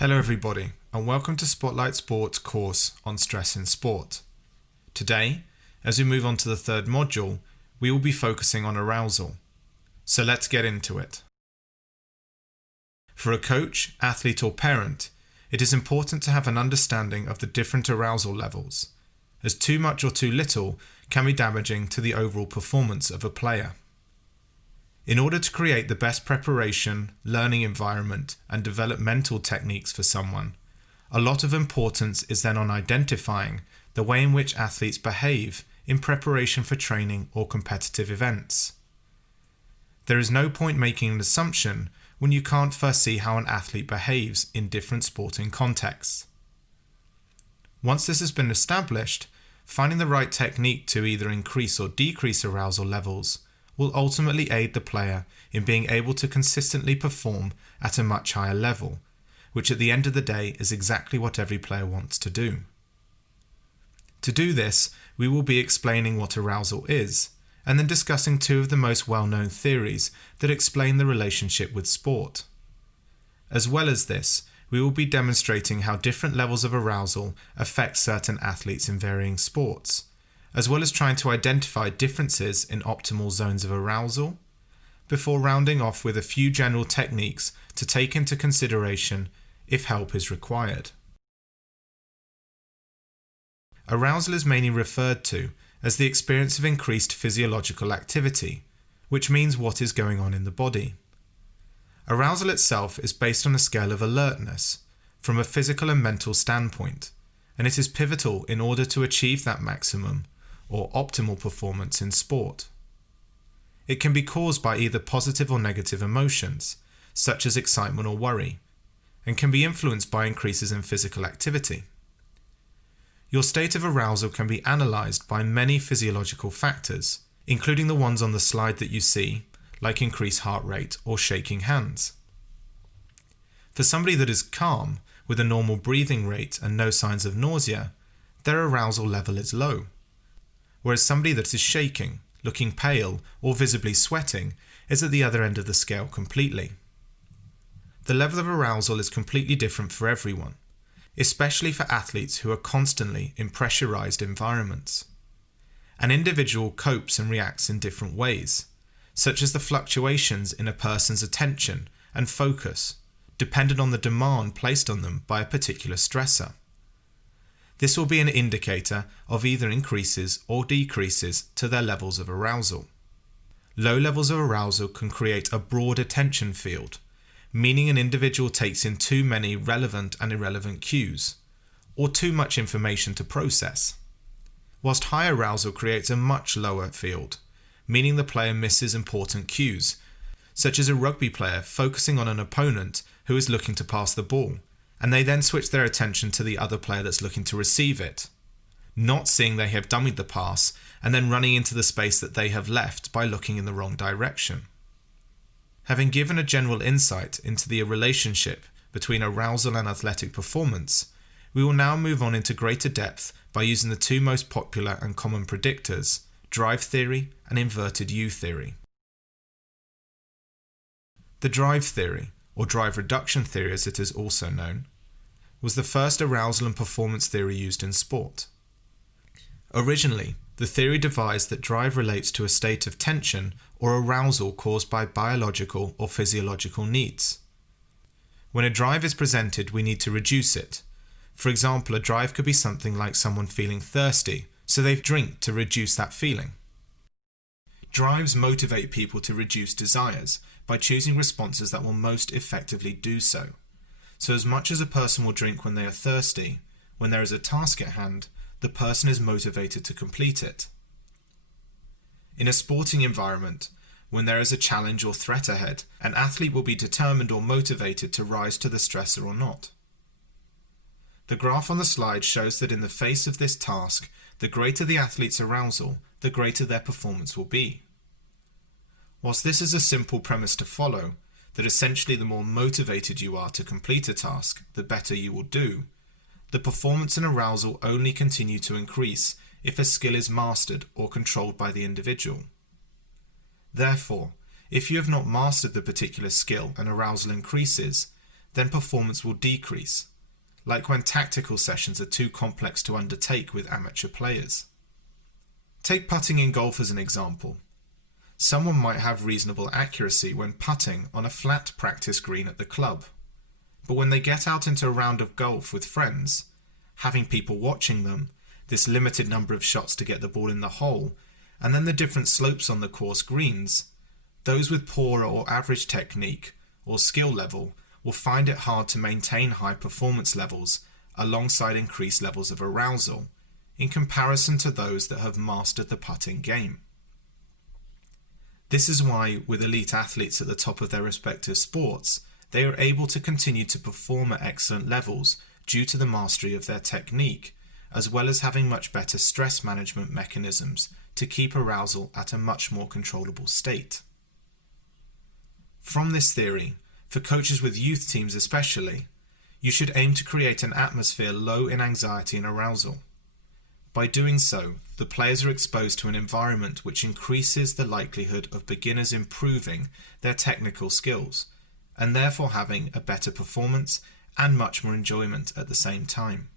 Hello everybody, and welcome to Spotlight Sport's course on stress in sport. Today, as we move on to the third module, we will be focusing on arousal. So let's get into it. For a coach, athlete or parent, it is important to have an understanding of the different arousal levels, as too much or too little can be damaging to the overall performance of a player. In order to create the best preparation, learning environment, and developmental techniques for someone, a lot of importance is then on identifying the way in which athletes behave in preparation for training or competitive events. There is no point making an assumption when you can't first see how an athlete behaves in different sporting contexts. Once this has been established, finding the right technique to either increase or decrease arousal levels will ultimately aid the player in being able to consistently perform at a much higher level, which at the end of the day is exactly what every player wants to do. To do this, we will be explaining what arousal is, and then discussing two of the most well-known theories that explain the relationship with sport. As well as this, we will be demonstrating how different levels of arousal affect certain athletes in varying sports, as well as trying to identify differences in optimal zones of arousal, before rounding off with a few general techniques to take into consideration if help is required. Arousal is mainly referred to as the experience of increased physiological activity, which means what is going on in the body. Arousal itself is based on a scale of alertness from a physical and mental standpoint, and it is pivotal in order to achieve that maximum or optimal performance in sport. It can be caused by either positive or negative emotions, such as excitement or worry, and can be influenced by increases in physical activity. Your state of arousal can be analysed by many physiological factors, including the ones on the slide that you see, like increased heart rate or shaking hands. For somebody that is calm, with a normal breathing rate and no signs of nausea, their arousal level is low. Whereas somebody that is shaking, looking pale, or visibly sweating is at the other end of the scale completely. The level of arousal is completely different for everyone, especially for athletes who are constantly in pressurized environments. An individual copes and reacts in different ways, such as the fluctuations in a person's attention and focus, dependent on the demand placed on them by a particular stressor. This will be an indicator of either increases or decreases to their levels of arousal. Low levels of arousal can create a broad attention field, meaning an individual takes in too many relevant and irrelevant cues, or too much information to process. Whilst high arousal creates a much lower field, meaning the player misses important cues, such as a rugby player focusing on an opponent who is looking to pass the ball, and they then switch their attention to the other player that's looking to receive it, not seeing they have dummied the pass and then running into the space that they have left by looking in the wrong direction. Having given a general insight into the relationship between arousal and athletic performance, we will now move on into greater depth by using the two most popular and common predictors, drive theory and inverted U theory. The drive theory, or drive reduction theory as it is also known, was the first arousal and performance theory used in sport. Originally, the theory devised that drive relates to a state of tension or arousal caused by biological or physiological needs. When a drive is presented, we need to reduce it. For example, a drive could be something like someone feeling thirsty, so they drink to reduce that feeling. Drives motivate people to reduce desires by choosing responses that will most effectively do so. So as much as a person will drink when they are thirsty, when there is a task at hand, the person is motivated to complete it. In a sporting environment, when there is a challenge or threat ahead, an athlete will be determined or motivated to rise to the stressor or not. The graph on the slide shows that in the face of this task, the greater the athlete's arousal, the greater their performance will be. Whilst this is a simple premise to follow, that essentially the more motivated you are to complete a task, the better you will do, the performance and arousal only continue to increase if a skill is mastered or controlled by the individual. Therefore, if you have not mastered the particular skill and arousal increases, then performance will decrease, like when tactical sessions are too complex to undertake with amateur players. Take putting in golf as an example. Someone might have reasonable accuracy when putting on a flat practice green at the club, but when they get out into a round of golf with friends, having people watching them, this limited number of shots to get the ball in the hole, and then the different slopes on the course greens, those with poorer or average technique or skill level will find it hard to maintain high performance levels alongside increased levels of arousal in comparison to those that have mastered the putting game. This is why, with elite athletes at the top of their respective sports, they are able to continue to perform at excellent levels due to the mastery of their technique, as well as having much better stress management mechanisms to keep arousal at a much more controllable state. From this theory, for coaches with youth teams especially, you should aim to create an atmosphere low in anxiety and arousal. By doing so, the players are exposed to an environment which increases the likelihood of beginners improving their technical skills, and therefore having a better performance and much more enjoyment at the same time.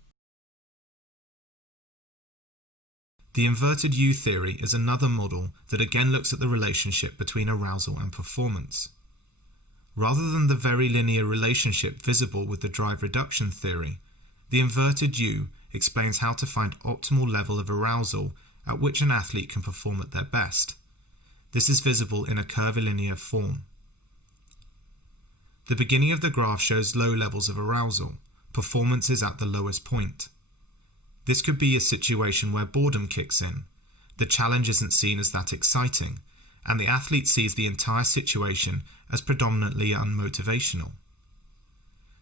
The inverted U theory is another model that again looks at the relationship between arousal and performance. Rather than the very linear relationship visible with the drive reduction theory, the inverted U explains how to find optimal level of arousal at which an athlete can perform at their best. This is visible in a curvilinear form. The beginning of the graph shows low levels of arousal. Performance is at the lowest point. This could be a situation where boredom kicks in. The challenge isn't seen as that exciting, and the athlete sees the entire situation as predominantly unmotivational.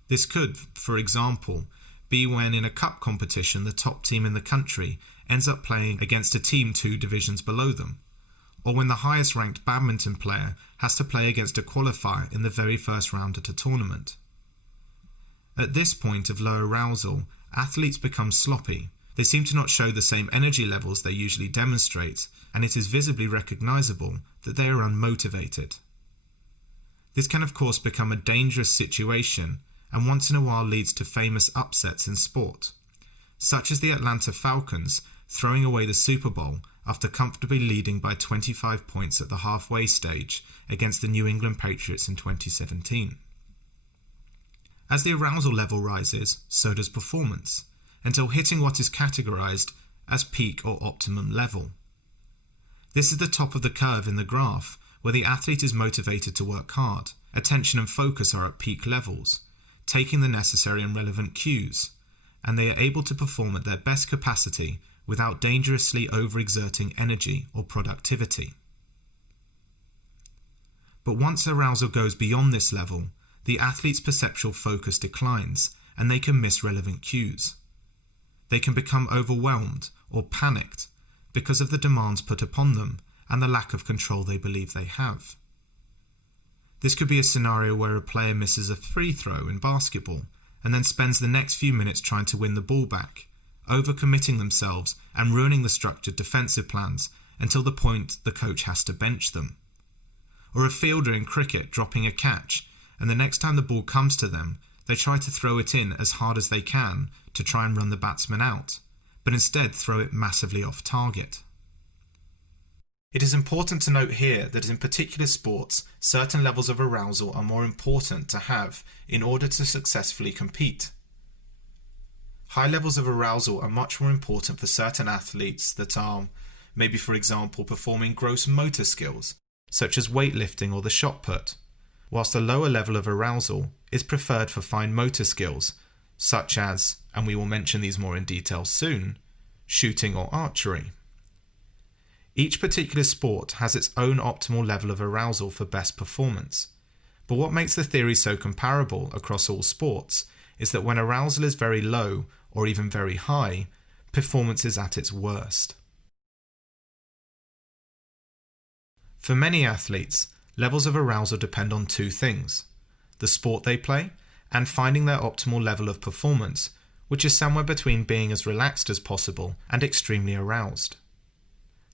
This could, for example, be when in a cup competition the top team in the country ends up playing against a team 2 divisions below them, or when the highest ranked badminton player has to play against a qualifier in the very first round at a tournament. At this point of low arousal, athletes become sloppy. They seem to not show the same energy levels they usually demonstrate, and it is visibly recognizable that they are unmotivated. This can of course become a dangerous situation, and once in a while leads to famous upsets in sport, such as the Atlanta Falcons throwing away the Super Bowl after comfortably leading by 25 points at the halfway stage against the New England Patriots in 2017. As the arousal level rises, so does performance, until hitting what is categorized as peak or optimum level. This is the top of the curve in the graph, where the athlete is motivated to work hard, attention and focus are at peak levels, taking the necessary and relevant cues, and they are able to perform at their best capacity without dangerously overexerting energy or productivity. But once arousal goes beyond this level, the athlete's perceptual focus declines and they can miss relevant cues. They can become overwhelmed or panicked because of the demands put upon them and the lack of control they believe they have. This could be a scenario where a player misses a free throw in basketball and then spends the next few minutes trying to win the ball back, overcommitting themselves and ruining the structured defensive plans until the point the coach has to bench them. Or a fielder in cricket dropping a catch, and the next time the ball comes to them, they try to throw it in as hard as they can to try and run the batsman out, but instead throw it massively off target. It is important to note here that in particular sports, certain levels of arousal are more important to have in order to successfully compete. High levels of arousal are much more important for certain athletes that are, maybe for example, performing gross motor skills, such as weightlifting or the shot put, whilst a lower level of arousal is preferred for fine motor skills, such as, and we will mention these more in detail soon, shooting or archery. Each particular sport has its own optimal level of arousal for best performance, but what makes the theory so comparable across all sports is that when arousal is very low or even very high, performance is at its worst. For many athletes, levels of arousal depend on two things: the sport they play and finding their optimal level of performance, which is somewhere between being as relaxed as possible and extremely aroused.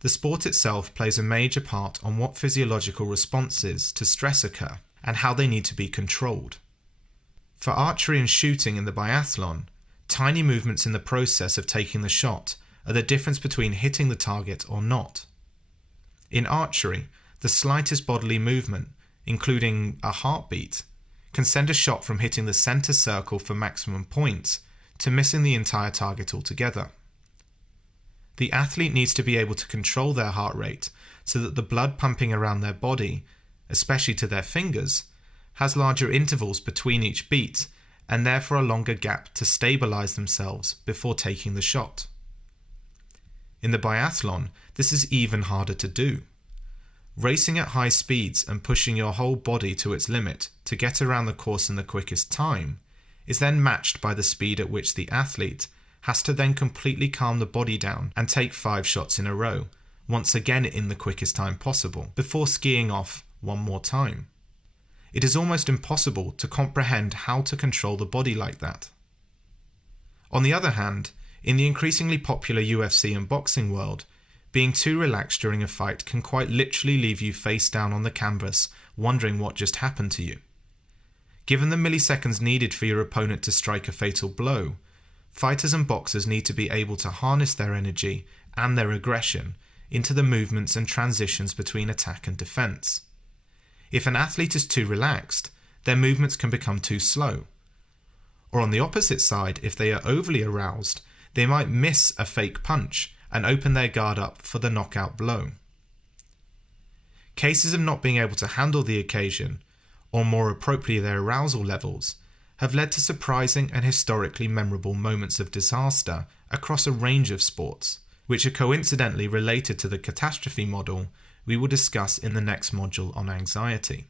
The sport itself plays a major part on what physiological responses to stress occur and how they need to be controlled. For archery and shooting in the biathlon, tiny movements in the process of taking the shot are the difference between hitting the target or not. In archery, the slightest bodily movement, including a heartbeat, can send a shot from hitting the center circle for maximum points to missing the entire target altogether. The athlete needs to be able to control their heart rate so that the blood pumping around their body, especially to their fingers, has larger intervals between each beat and therefore a longer gap to stabilize themselves before taking the shot. In the biathlon, this is even harder to do. Racing at high speeds and pushing your whole body to its limit to get around the course in the quickest time is then matched by the speed at which the athlete has to then completely calm the body down and take 5 shots in a row, once again in the quickest time possible, before skiing off one more time. It is almost impossible to comprehend how to control the body like that. On the other hand, in the increasingly popular UFC and boxing world, being too relaxed during a fight can quite literally leave you face down on the canvas, wondering what just happened to you. Given the milliseconds needed for your opponent to strike a fatal blow, fighters and boxers need to be able to harness their energy and their aggression into the movements and transitions between attack and defense. If an athlete is too relaxed, their movements can become too slow. Or on the opposite side, if they are overly aroused, they might miss a fake punch and open their guard up for the knockout blow. Cases of not being able to handle the occasion, or more appropriately their arousal levels, have led to surprising and historically memorable moments of disaster across a range of sports, which are coincidentally related to the catastrophe model we will discuss in the next module on anxiety.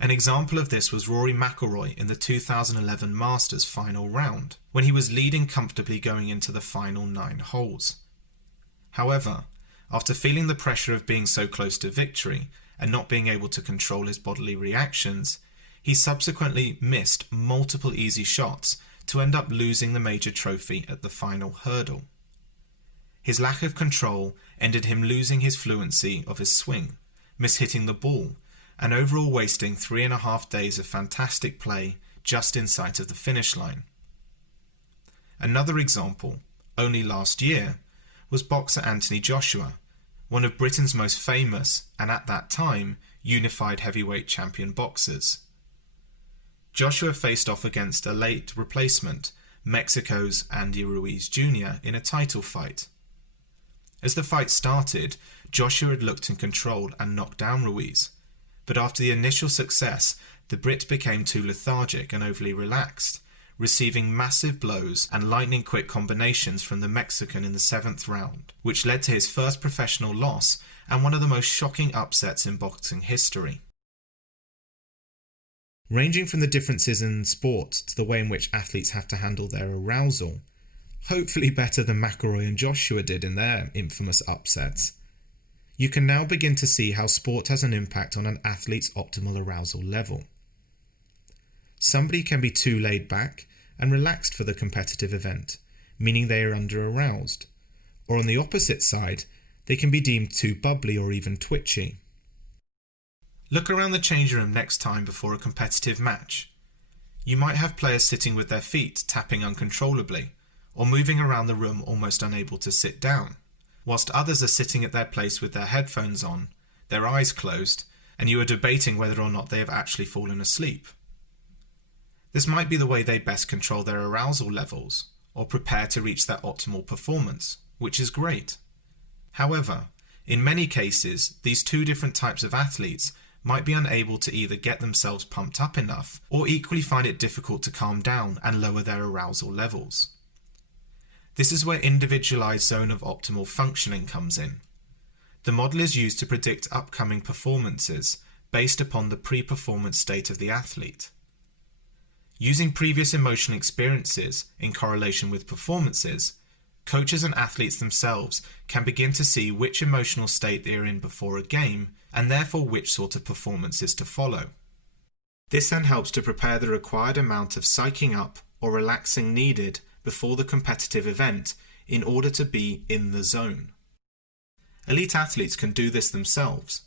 An example of this was Rory McIlroy in the 2011 Masters final round, when he was leading comfortably going into the final 9 holes. However, after feeling the pressure of being so close to victory and not being able to control his bodily reactions, he subsequently missed multiple easy shots to end up losing the major trophy at the final hurdle. His lack of control ended him losing his fluency of his swing, mishitting the ball, and overall wasting 3.5 days of fantastic play just in sight of the finish line. Another example, only last year, was boxer Anthony Joshua, one of Britain's most famous and at that time unified heavyweight champion boxers. Joshua faced off against a late replacement, Mexico's Andy Ruiz Jr. in a title fight. As the fight started, Joshua had looked in control and knocked down Ruiz, but after the initial success, the Brit became too lethargic and overly relaxed, receiving massive blows and lightning-quick combinations from the Mexican in the 7th round, which led to his first professional loss and one of the most shocking upsets in boxing history. Ranging from the differences in sport to the way in which athletes have to handle their arousal, hopefully better than McIlroy and Joshua did in their infamous upsets, you can now begin to see how sport has an impact on an athlete's optimal arousal level. Somebody can be too laid back and relaxed for the competitive event, meaning they are under-aroused, or on the opposite side, they can be deemed too bubbly or even twitchy. Look around the change room next time before a competitive match. You might have players sitting with their feet tapping uncontrollably, or moving around the room almost unable to sit down, whilst others are sitting at their place with their headphones on, their eyes closed, and you are debating whether or not they have actually fallen asleep. This might be the way they best control their arousal levels, or prepare to reach their optimal performance, which is great. However, in many cases, these two different types of athletes might be unable to either get themselves pumped up enough, or equally find it difficult to calm down and lower their arousal levels. This is where individualized zone of optimal functioning comes in. The model is used to predict upcoming performances based upon the pre-performance state of the athlete. Using previous emotional experiences in correlation with performances, coaches and athletes themselves can begin to see which emotional state they are in before a game and therefore which sort of performance is to follow. This then helps to prepare the required amount of psyching up or relaxing needed before the competitive event in order to be in the zone. Elite athletes can do this themselves,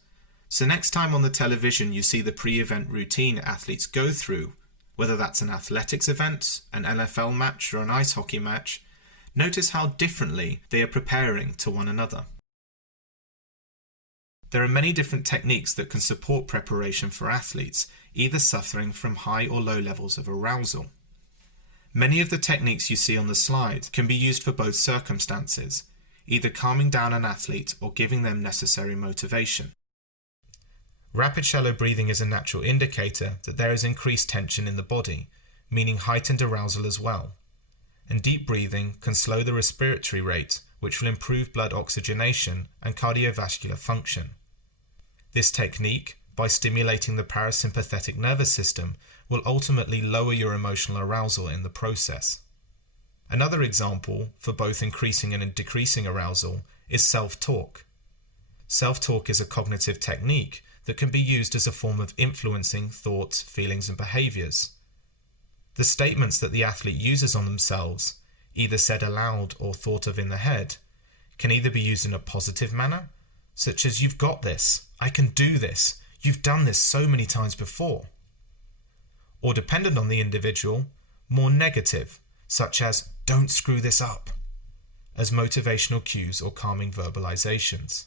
so next time on the television you see the pre-event routine athletes go through, whether that's an athletics event, an NFL match, or an ice hockey match, notice how differently they are preparing to one another. There are many different techniques that can support preparation for athletes, either suffering from high or low levels of arousal. Many of the techniques you see on the slide can be used for both circumstances, either calming down an athlete or giving them necessary motivation. Rapid shallow breathing is a natural indicator that there is increased tension in the body, meaning heightened arousal as well. And deep breathing can slow the respiratory rate, which will improve blood oxygenation and cardiovascular function. This technique, by stimulating the parasympathetic nervous system, will ultimately lower your emotional arousal in the process. Another example for both increasing and decreasing arousal is self-talk. Self-talk is a cognitive technique that can be used as a form of influencing thoughts, feelings, and behaviors. The statements that the athlete uses on themselves, either said aloud or thought of in the head, can either be used in a positive manner, such as "you've got this," "I can do this," "you've done this so many times before," or dependent on the individual, more negative, such as "don't screw this up," as motivational cues or calming verbalizations.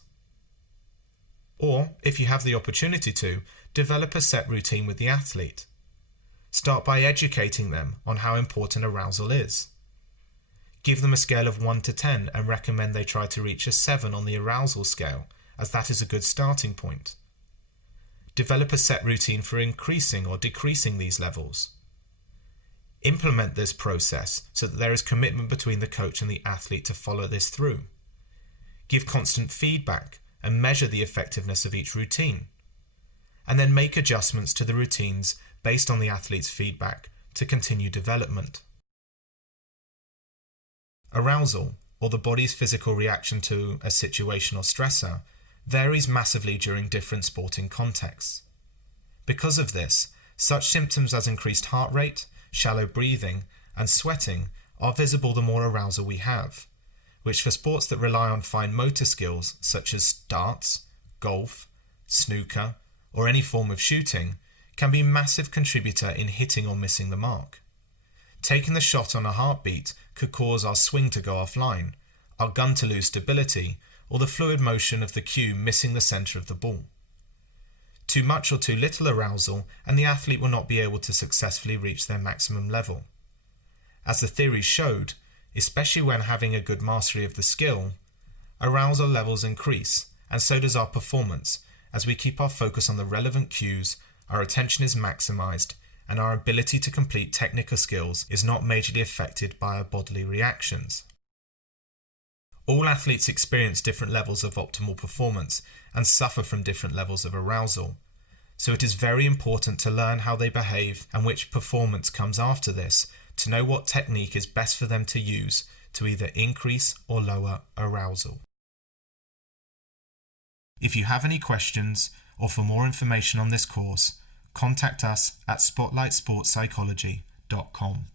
Or, if you have the opportunity to, develop a set routine with the athlete. Start by educating them on how important arousal is. Give them a scale of 1 to 10 and recommend they try to reach a 7 on the arousal scale, as that is a good starting point. Develop a set routine for increasing or decreasing these levels. Implement this process so that there is commitment between the coach and the athlete to follow this through. Give constant feedback and measure the effectiveness of each routine. And then make adjustments to the routines based on the athlete's feedback to continue development. Arousal, or the body's physical reaction to a situation or stressor, varies massively during different sporting contexts. Because of this, such symptoms as increased heart rate, shallow breathing, and sweating are visible the more arousal we have, which for sports that rely on fine motor skills such as darts, golf, snooker, or any form of shooting, can be a massive contributor in hitting or missing the mark. Taking the shot on a heartbeat could cause our swing to go offline, our gun to lose stability, or the fluid motion of the cue missing the centre of the ball. Too much or too little arousal and the athlete will not be able to successfully reach their maximum level. As the theories showed, especially when having a good mastery of the skill, arousal levels increase, and so does our performance as we keep our focus on the relevant cues, our attention is maximised, and our ability to complete technical skills is not majorly affected by our bodily reactions. All athletes experience different levels of optimal performance and suffer from different levels of arousal, so it is very important to learn how they behave and which performance comes after this to know what technique is best for them to use to either increase or lower arousal. If you have any questions or for more information on this course, contact us at spotlightsportspsychology.com.